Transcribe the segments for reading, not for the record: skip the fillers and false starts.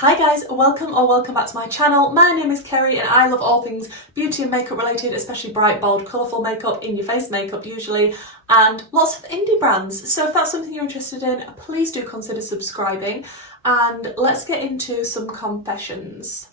Hi guys, welcome back to my channel. My name is Kerry and I love all things beauty and makeup related, especially bright, bold, colourful makeup, in your face makeup usually, and lots of indie brands. So if that's something you're interested in, please do consider subscribing, and let's get into some confessions.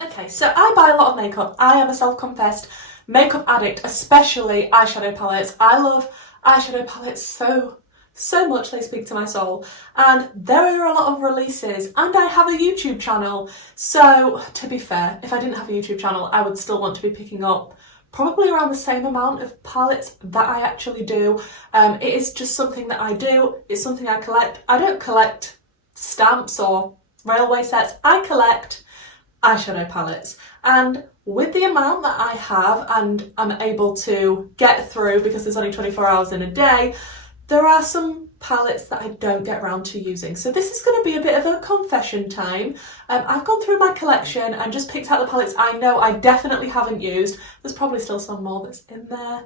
Okay, so I buy a lot of makeup. I am a self-confessed makeup addict, especially eyeshadow palettes. I love eyeshadow palettes so much, they speak to my soul. And there are a lot of releases, and I have a YouTube channel. So to be fair, if I didn't have a YouTube channel, I would still want to be picking up probably around the same amount of palettes that I actually do. It is just something that I do. It's something I collect. I don't collect stamps or railway sets. I collect eyeshadow palettes, and with the amount that I have and I'm able to get through, because there's only 24 hours in a day, there are some palettes that I don't get around to using. So this is going to be a bit of a confession time. I've gone through my collection and just picked out the palettes I know I definitely haven't used. There's probably still some more that's in there.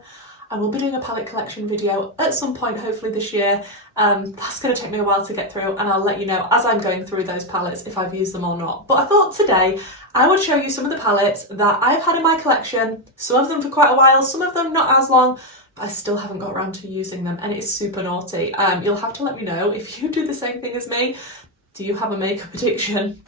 I will be doing a palette collection video at some point, hopefully this year. That's going to take me a while to get through, and I'll let you know as I'm going through those palettes if I've used them or not. But I thought today I would show you some of the palettes that I've had in my collection, some of them for quite a while, some of them not as long, but I still haven't got around to using them, and it is super naughty. You'll have to let me know if you do the same thing as me. Do you have a makeup addiction?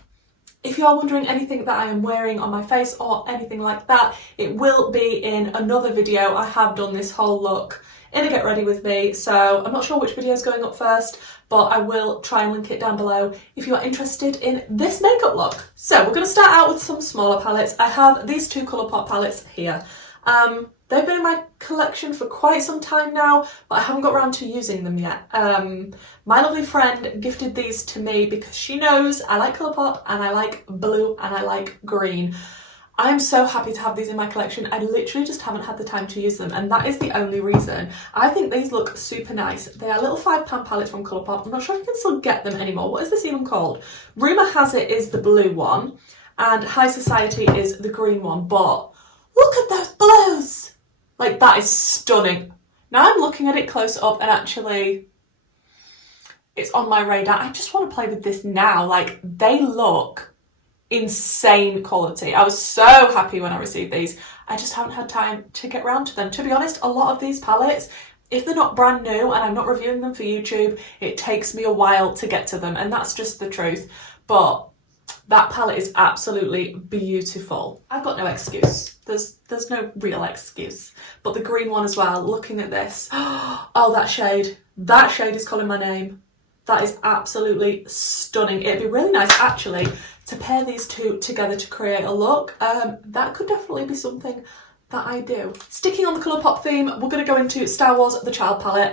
If you are wondering anything that I am wearing on my face or anything like that, it will be in another video. I have done this whole look in a get ready with me, so I'm not sure which video is going up first, but I will try and link it down below if you are interested in this makeup look. So we're going to start out with some smaller palettes. I have these two Colourpop palettes here. They've been in my collection for quite some time now, but I haven't got around to using them yet. My lovely friend gifted these to me because she knows I like Colourpop and I like blue and I like green. I am so happy to have these in my collection. I literally just haven't had the time to use them, and that is the only reason. I think these look super nice. They are little £5 palettes from Colourpop. I'm not sure if you can still get them anymore. What is this even called? Rumour has it is the blue one, and High Society is the green one, but look at those blues! Like, that is stunning. Now I'm looking at it close up and actually it's on my radar. I just want to play with this now. Like, they look insane quality. I was so happy when I received these. I just haven't had time to get round to them. To be honest, a lot of these palettes, if they're not brand new and I'm not reviewing them for YouTube, it takes me a while to get to them, and that's just the truth. But that palette is absolutely beautiful. I've got no excuse. There's no real excuse. But the green one as well, looking at this, oh, that shade is calling my name. That is absolutely stunning. It'd be really nice actually to pair these two together to create a look. That could definitely be something that I do. Sticking on the Colourpop theme, we're going to go into Star Wars The Child palette.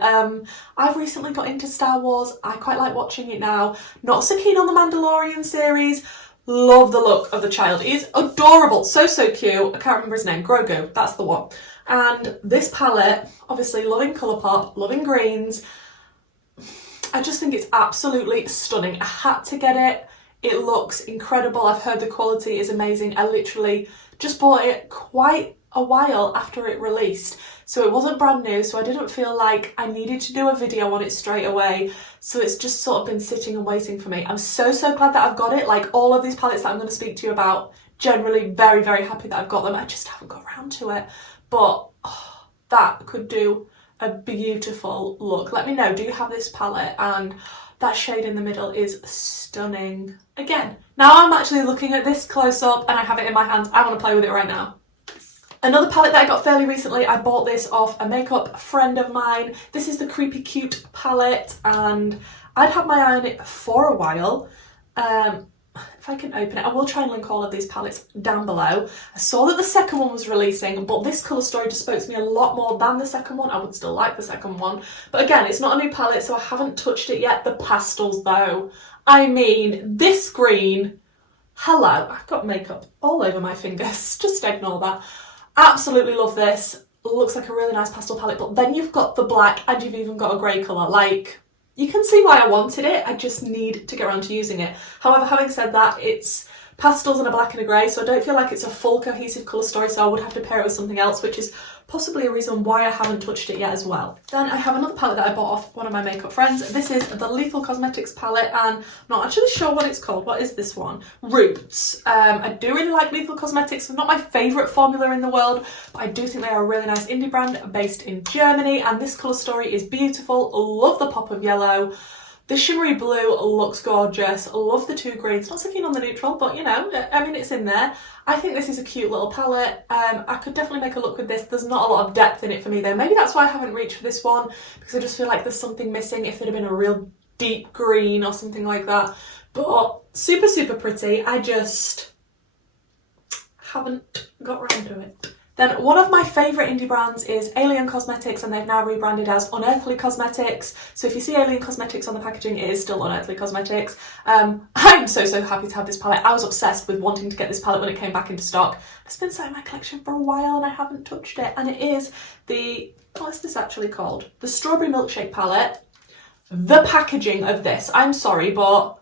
I've recently got into Star Wars. I quite like watching it now. Not so keen on the Mandalorian series. Love the look of the child. He's adorable. So cute. I can't remember his name. Grogu. That's the one. And this palette, obviously loving Colourpop, loving greens. I just think it's absolutely stunning. I had to get it. It looks incredible. I've heard the quality is amazing. I literally just bought it quite a while after it released, so it wasn't brand new, so I didn't feel like I needed to do a video on it straight away, so it's just sort of been sitting and waiting for me. I'm so glad that I've got it. Like, all of these palettes that I'm going to speak to you about, generally very happy that I've got them. I just haven't got around to it, but oh, that could do a beautiful look. Let me know, do you have this palette? And that shade in the middle is stunning. Again, now I'm actually looking at this close up and I have it in my hands. I want to play with it right now. Another palette that I got fairly recently, I bought this off a makeup friend of mine. This is the Creepy Cute palette, and I'd had my eye on it for a while. If I can open it, I will try and link all of these palettes down below. I saw that the second one was releasing, but this colour story just spoke to me a lot more than the second one. I would still like the second one. But again, it's not a new palette, so I haven't touched it yet. The pastels though, I mean, this green, hello, I've got makeup all over my fingers. Just ignore that. Absolutely love this. Looks like a really nice pastel palette, but then you've got the black and you've even got a grey colour. Like, you can see why I wanted it. I just need to get around to using it. However, having said that, it's pastels and a black and a grey, so I don't feel like it's a full cohesive colour story, so I would have to pair it with something else, which is possibly a reason why I haven't touched it yet as well. Then I have another palette that I bought off one of my makeup friends. This is the Lethal Cosmetics palette, and I'm not actually sure what it's called. What is this one? Roots. I do really like Lethal Cosmetics. It's not my favourite formula in the world, but I do think they are a really nice indie brand based in Germany, and this colour story is beautiful. Love the pop of yellow. The shimmery blue looks gorgeous. Love the two greens. Not so keen on the neutral, but you know, I mean, it's in there. I think this is a cute little palette. I could definitely make a look with this. There's not a lot of depth in it for me though. Maybe that's why I haven't reached for this one, because I just feel like there's something missing if there'd have been a real deep green or something like that. But super, super pretty. I just haven't got around to it. Then one of my favourite indie brands is Alien Cosmetics, and they've now rebranded as Unearthly Cosmetics. So if you see Alien Cosmetics on the packaging, it is still Unearthly Cosmetics. I'm so happy to have this palette. I was obsessed with wanting to get this palette when it came back into stock. It's been sat in my collection for a while and I haven't touched it. And it is the, what's this actually called? The Strawberry Milkshake palette. The packaging of this, I'm sorry, but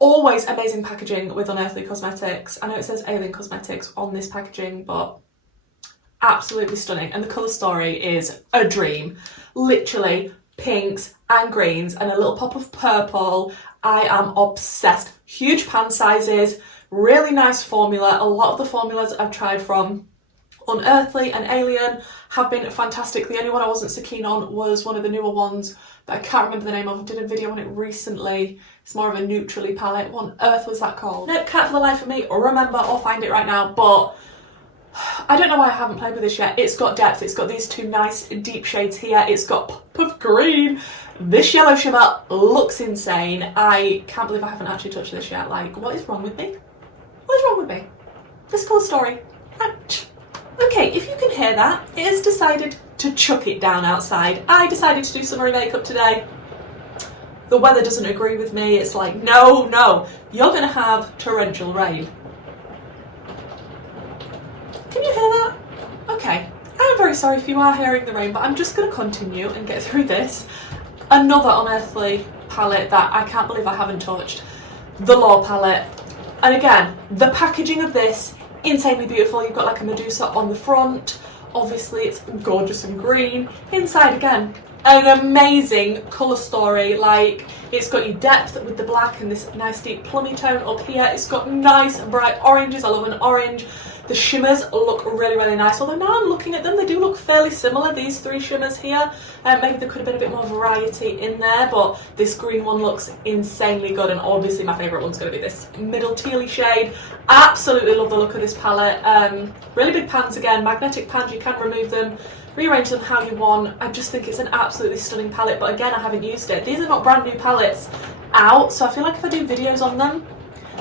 always amazing packaging with Unearthly Cosmetics. I know it says Alien Cosmetics on this packaging, but absolutely stunning, and the colour story is a dream. Literally pinks and greens and a little pop of purple. I am obsessed. Huge pan sizes, really nice formula. A lot of the formulas I've tried from Unearthly and Alien have been fantastic. The only one I wasn't so keen on was one of the newer ones that I can't remember the name of. I did a video on it recently. It's more of a neutrally palette. What on earth was that called? Nope, can't for the life of me remember or find it right now, but I don't know why I haven't played with this yet. It's got depth. It's got these two nice deep shades here. It's got pop of green. This yellow shimmer looks insane. I can't believe I haven't actually touched this yet. Like, what is wrong with me? What is wrong with me? This colour story. Okay, if you can hear that, it has decided to chuck it down outside. I decided to do summery makeup today. The weather doesn't agree with me. It's like, no, you're going to have torrential rain. Can you hear that? Okay, I am very sorry if you are hearing the rain, but I'm just going to continue and get through this. Another Unearthly palette that I can't believe I haven't touched. The Law palette. And again, the packaging of this, insanely beautiful. You've got like a Medusa on the front. Obviously it's gorgeous and green. Inside again, an amazing colour story. Like, it's got your depth with the black and this nice deep plummy tone up here. It's got nice bright oranges. I love an orange. The shimmers look really, really nice. Although now I'm looking at them, they do look fairly similar, these three shimmers here. Maybe there could have been a bit more variety in there, but this green one looks insanely good, and obviously my favourite one's going to be this middle tealy shade. Absolutely love the look of this palette. Really big pans again, magnetic pans, you can remove them, rearrange them how you want. I just think it's an absolutely stunning palette, but again, I haven't used it. These are not brand new palettes out, so I feel like if I do videos on them,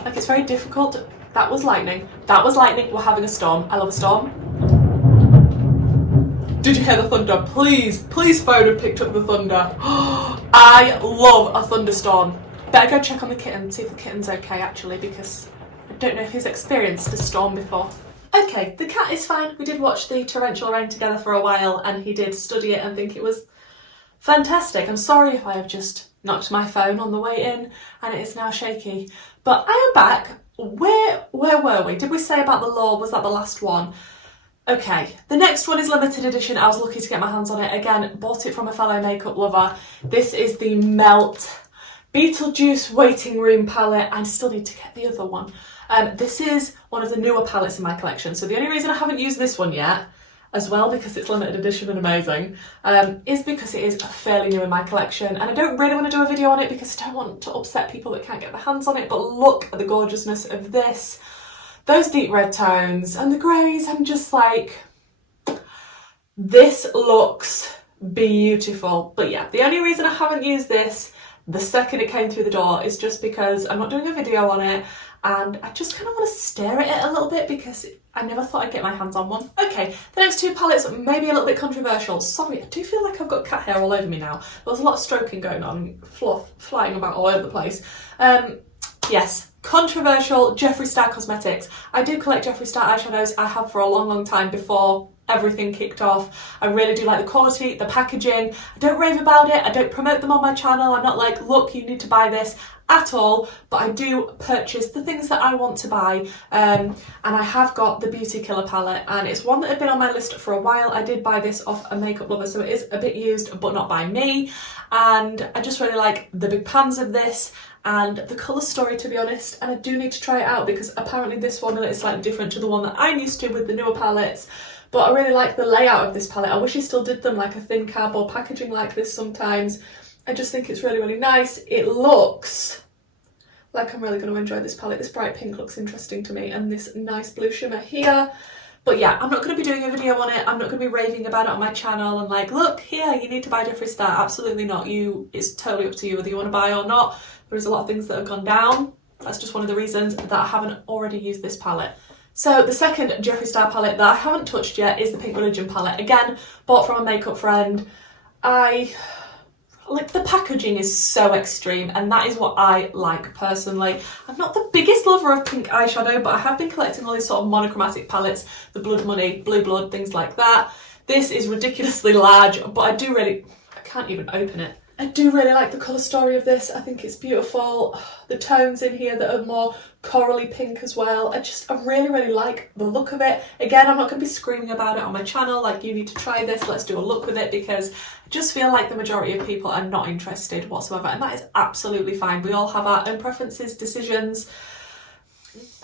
like, it's very difficult. That was lightning. That was lightning. We're having a storm. I love a storm. Did you hear the thunder? Please phone and picked up the thunder. I love a thunderstorm. Better go check on the kitten, see if the kitten's okay actually, because I don't know if he's experienced a storm before. Okay, the cat is fine. We did watch the torrential rain together for a while and he did study it and think it was fantastic. I'm sorry if I have just knocked my phone on the way in and it is now shaky. But I am back. Where were we? Did we say about the Law? Was that the last one? Okay, the next one is limited edition. I was lucky to get my hands on it. Again, bought it from a fellow makeup lover. This is the Melt Beetlejuice Waiting Room palette. I still need to get the other one. This is one of the newer palettes in my collection. So the only reason I haven't used this one yet, as well because it's limited edition and amazing, is because it is fairly new in my collection, and I don't really want to do a video on it because I don't want to upset people that can't get their hands on it. But look at the gorgeousness of this. Those deep red tones and the greys, I'm just like, this looks beautiful. But yeah, the only reason I haven't used this the second it came through the door is just because I'm not doing a video on it and I just kind of want to stare at it a little bit because I never thought I'd get my hands on one. Okay, the next two palettes may be a little bit controversial. Sorry, I do feel like I've got cat hair all over me now. There's a lot of stroking going on, fluff flying about all over the place. Yes, controversial Jeffree Star Cosmetics. I do collect Jeffree Star eyeshadows. I have for a long, long time before everything kicked off. I really do like the quality, the packaging. I don't rave about it, I don't promote them on my channel, I'm not like, look, you need to buy this at all, but I do purchase the things that I want to buy, and I have got the Beauty Killer palette, and it's one that had been on my list for a while. I did buy this off a makeup lover, so it is a bit used, but not by me, and I just really like the big pans of this and the colour story, to be honest, and I do need to try it out because apparently this formula is slightly different to the one that I'm used to with the newer palettes. But I really like the layout of this palette. I wish I still did them like a thin cardboard packaging like this sometimes. I just think it's really, really nice. It looks like I'm really going to enjoy this palette. This bright pink looks interesting to me, and this nice blue shimmer here. But yeah, I'm not going to be doing a video on it. I'm not going to be raving about it on my channel and like, look, here, you need to buy Jeffree Star. Absolutely not. It's totally up to you whether you want to buy or not. There's a lot of things that have gone down. That's just one of the reasons that I haven't already used this palette. So the second Jeffree Star palette that I haven't touched yet is the Pink Religion palette. Again, bought from a makeup friend. Like, the packaging is so extreme, and that is what I like personally. I'm not the biggest lover of pink eyeshadow, but I have been collecting all these sort of monochromatic palettes, the Blood Money, Blue Blood, things like that. This is ridiculously large, but I can't even open it. I do really like the colour story of this. I think it's beautiful. The tones in here that are more corally pink as well. I really, really like the look of it. Again, I'm not going to be screaming about it on my channel, like, you need to try this, let's do a look with it, because I just feel like the majority of people are not interested whatsoever, and that is absolutely fine. We all have our own preferences, decisions.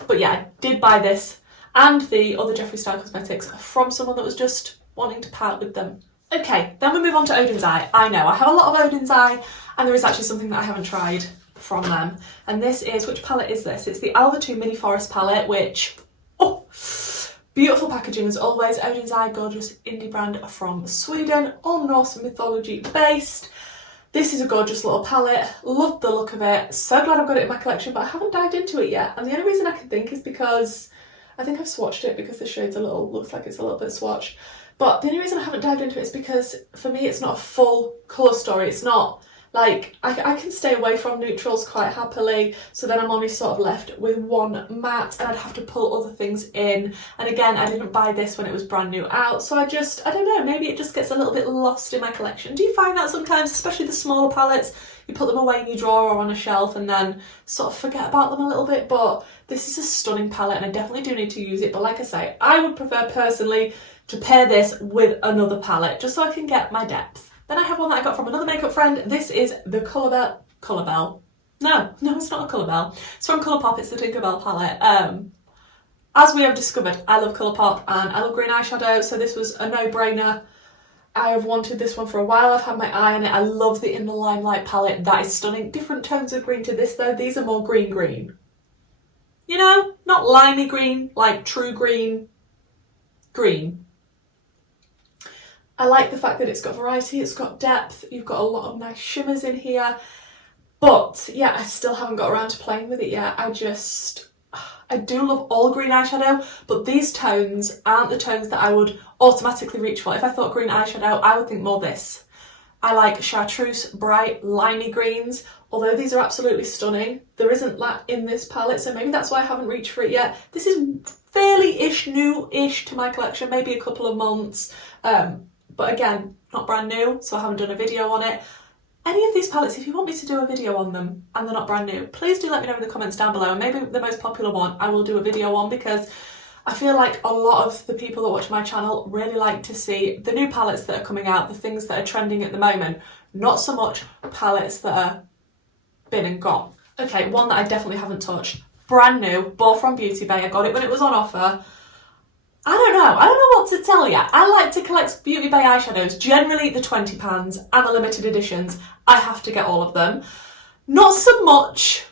But yeah, I did buy this and the other Jeffree Star cosmetics from someone that was just wanting to part with them. Okay, then we move on to Odin's Eye. I know, I have a lot of Odin's Eye, and there is actually something that I haven't tried from them. And this is, which palette is this? It's the Alva 2 Mini Forest palette, which, oh, beautiful packaging as always. Odin's Eye, gorgeous indie brand from Sweden, all Norse mythology based. This is a gorgeous little palette, love the look of it, so glad I've got it in my collection, but I haven't dived into it yet. And the only reason I can think is because I think I've swatched it, because the shade's looks like it's a little bit swatched. But the only reason I haven't dived into it is because for me it's not a full colour story. It's not like, I can stay away from neutrals quite happily, so then I'm only sort of left with one matte, and I'd have to pull other things in. And again, I didn't buy this when it was brand new out, so I don't know, maybe it just gets a little bit lost in my collection. Do you find that sometimes, especially the smaller palettes, you put them away in your drawer or on a shelf and then sort of forget about them a little bit? But this is a stunning palette, and I definitely do need to use it. But like I say, I would prefer personally to pair this with another palette, just so I can get my depth. Then I have one that I got from another makeup friend. This is the Colorbell. No, it's not a Colorbell. It's from Colourpop, it's the Tinkerbell palette. As we have discovered, I love Colourpop and I love green eyeshadow, so this was a no-brainer. I have wanted this one for a while, I've had my eye on it. I love the In the Limelight palette, that is stunning. Different tones of green to this though, these are more green. You know, not limey green, like true green. I like the fact that it's got variety, it's got depth, you've got a lot of nice shimmers in here. But yeah, I still haven't got around to playing with it yet. I do love all green eyeshadow, but these tones aren't the tones that I would automatically reach for. If I thought green eyeshadow, I would think more this. I like chartreuse, bright, limey greens, although these are absolutely stunning. There isn't that in this palette, so maybe that's why I haven't reached for it yet. This is fairly-ish, new-ish to my collection, maybe a couple of months. But again, not brand new, so I haven't done a video on it. Any of these palettes, if you want me to do a video on them and they're not brand new, please do let me know in the comments down below, and maybe the most popular one I will do a video on, because I feel like a lot of the people that watch my channel really like to see the new palettes that are coming out, the things that are trending at the moment, not so much palettes that are been and gone. Okay, one that I definitely haven't touched, brand new, bought from Beauty Bay, I got it when it was on offer. I don't know what to tell you. I like to collect Beauty Bay eyeshadows, generally the 20 pans and the limited editions. I have to get all of them. Not so much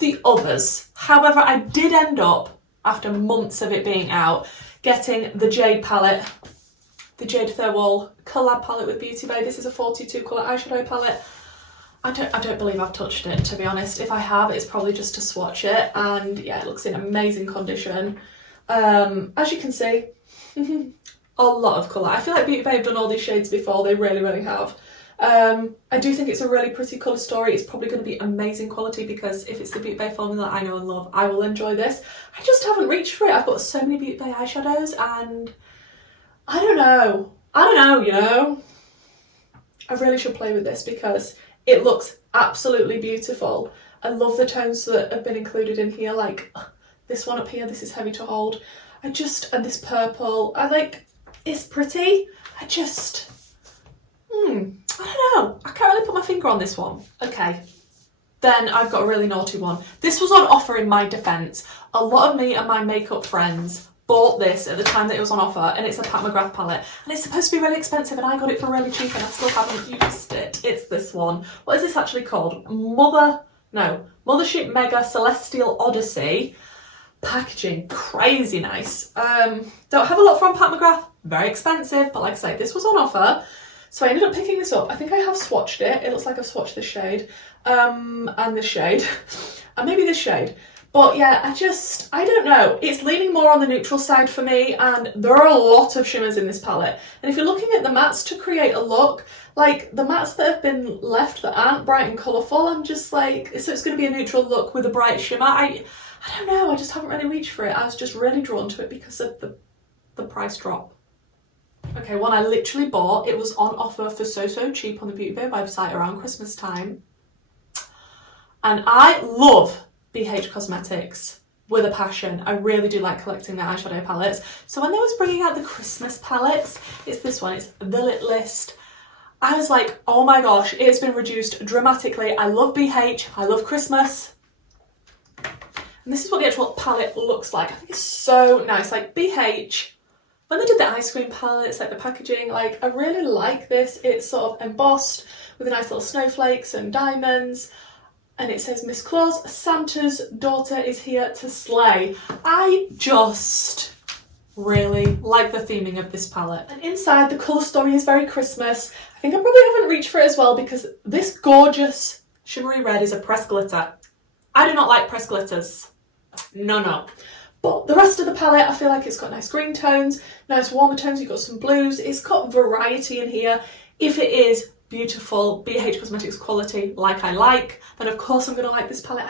the others. However, I did end up, after months of it being out, getting the Jade palette, the Jade Thirlwall collab palette with Beauty Bay. This is a 42 colour eyeshadow palette. I don't believe I've touched it, to be honest. If I have, it's probably just to swatch it, and yeah, it looks in amazing condition. As you can see, a lot of colour. I feel like Beauty Bay have done all these shades before, they really, really have. I do think it's a really pretty colour story. It's probably going to be amazing quality, because if it's the Beauty Bay formula that I know and love, I will enjoy this. I just haven't reached for it. I've got so many Beauty Bay eyeshadows, and I don't know, you know. I really should play with this because it looks absolutely beautiful. I love the tones that have been included in here, like this one up here, this is heavy to hold. And this purple, it's pretty. I don't know. I can't really put my finger on this one. Okay, then I've got a really naughty one. This was on offer in my defence. A lot of me and my makeup friends bought this at the time that it was on offer, and it's a Pat McGrath palette, and it's supposed to be really expensive, and I got it for really cheap, and I still haven't used it. It's this one. What is this actually called? Mothership Mega Celestial Odyssey. Packaging, crazy nice. Don't have a lot from Pat McGrath, very expensive, but like I say, this was on offer, so I ended up picking this up. I think I have swatched it. It looks like I've swatched this shade, and this shade, and maybe this shade. But yeah, I don't know. It's leaning more on the neutral side for me, and there are a lot of shimmers in this palette. And if you're looking at the mattes to create a look, like the mattes that have been left that aren't bright and colourful, I'm just like, so it's going to be a neutral look with a bright shimmer. I don't know, I just haven't really reached for it. I was just really drawn to it because of the price drop. Okay, one I literally bought. It was on offer for so cheap on the Beauty Bay website around Christmas time. And I love BH Cosmetics with a passion. I really do like collecting their eyeshadow palettes. So when they was bringing out the Christmas palettes, it's this one, it's the Lit List. I was like, oh my gosh, it's been reduced dramatically. I love BH, I love Christmas. And this is what the actual palette looks like. I think it's so nice. Like BH, when they did the ice cream palettes, like the packaging, like I really like this. It's sort of embossed with nice little snowflakes and diamonds. And it says, Miss Claus, Santa's daughter is here to slay. I just really like the theming of this palette. And inside, the colour story is very Christmas. I think I probably haven't reached for it as well because this gorgeous shimmery red is a pressed glitter. I do not like pressed glitters. No. But the rest of the palette, I feel like it's got nice green tones, nice warmer tones, you've got some blues. It's got variety in here. If it is beautiful BH Cosmetics quality like I like, then of course I'm going to like this palette.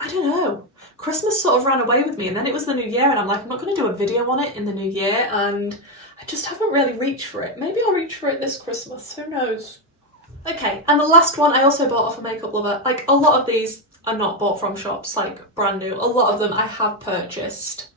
I don't know. Christmas sort of ran away with me, and then it was the new year, and I'm like, I'm not going to do a video on it in the new year, and I just haven't really reached for it. Maybe I'll reach for it this Christmas, who knows. Okay, and the last one I also bought off a Makeup Lover. Like, a lot of these are not bought from shops, like brand new. A lot of them I have purchased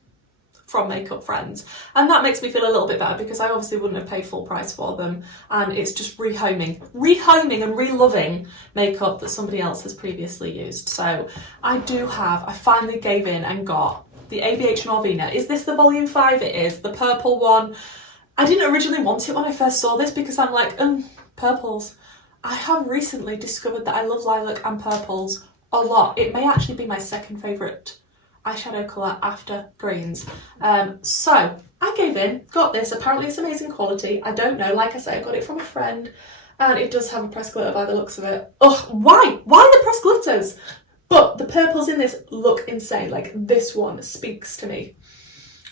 from makeup friends, and that makes me feel a little bit better because I obviously wouldn't have paid full price for them, and it's just rehoming and re-loving makeup that somebody else has previously used. So I finally gave in and got the ABH Norvina. Is this the volume 5? It is, the purple one. I didn't originally want it when I first saw this because I'm like, purples. I have recently discovered that I love lilac and purples a lot. It may actually be my second favourite eyeshadow colour after greens. So I gave in, got this. Apparently it's amazing quality. I don't know, like I say, I got it from a friend, and it does have a pressed glitter by the looks of it. Ugh, why the pressed glitters? But the purples in this look insane. Like, this one speaks to me,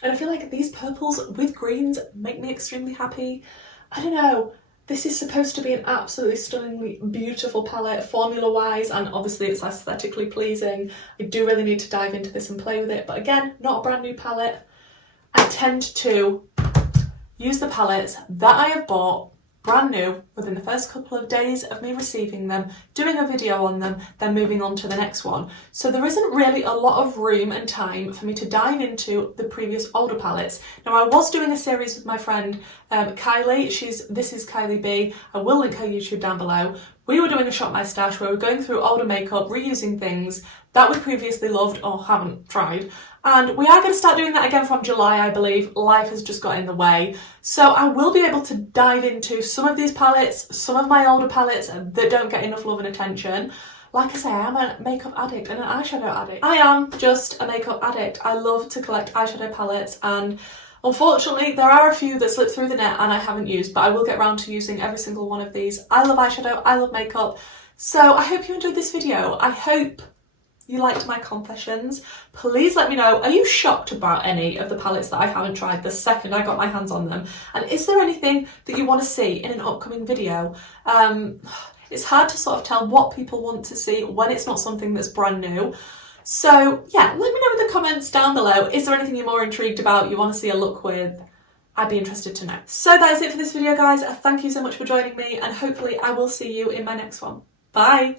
and I feel like these purples with greens make me extremely happy. I don't know. This is supposed to be an absolutely stunningly beautiful palette, formula-wise, and obviously it's aesthetically pleasing. I do really need to dive into this and play with it, but again, not a brand new palette. I tend to use the palettes that I have bought brand new within the first couple of days of me receiving them, doing a video on them, then moving on to the next one. So there isn't really a lot of room and time for me to dive into the previous older palettes. Now, I was doing a series with my friend Kylie. This is Kylie B. I will link her YouTube down below. We were doing a Shop My Stash where we were going through older makeup, reusing things that we previously loved or haven't tried. And we are going to start doing that again from July, I believe. Life has just got in the way. So I will be able to dive into some of these palettes, some of my older palettes that don't get enough love and attention. Like I say, I am a makeup addict and an eyeshadow addict. I am just a makeup addict. I love to collect eyeshadow palettes, and unfortunately there are a few that slip through the net and I haven't used, but I will get around to using every single one of these. I love eyeshadow, I love makeup. So I hope you enjoyed this video. I hope you liked my confessions. Please let me know, are you shocked about any of the palettes that I haven't tried the second I got my hands on them? And is there anything that you want to see in an upcoming video? It's hard to sort of tell what people want to see when it's not something that's brand new. So yeah, let me know in the comments down below. Is there anything you're more intrigued about, you want to see a look with? I'd be interested to know. So that is it for this video, guys. Thank you so much for joining me, and hopefully I will see you in my next one. Bye!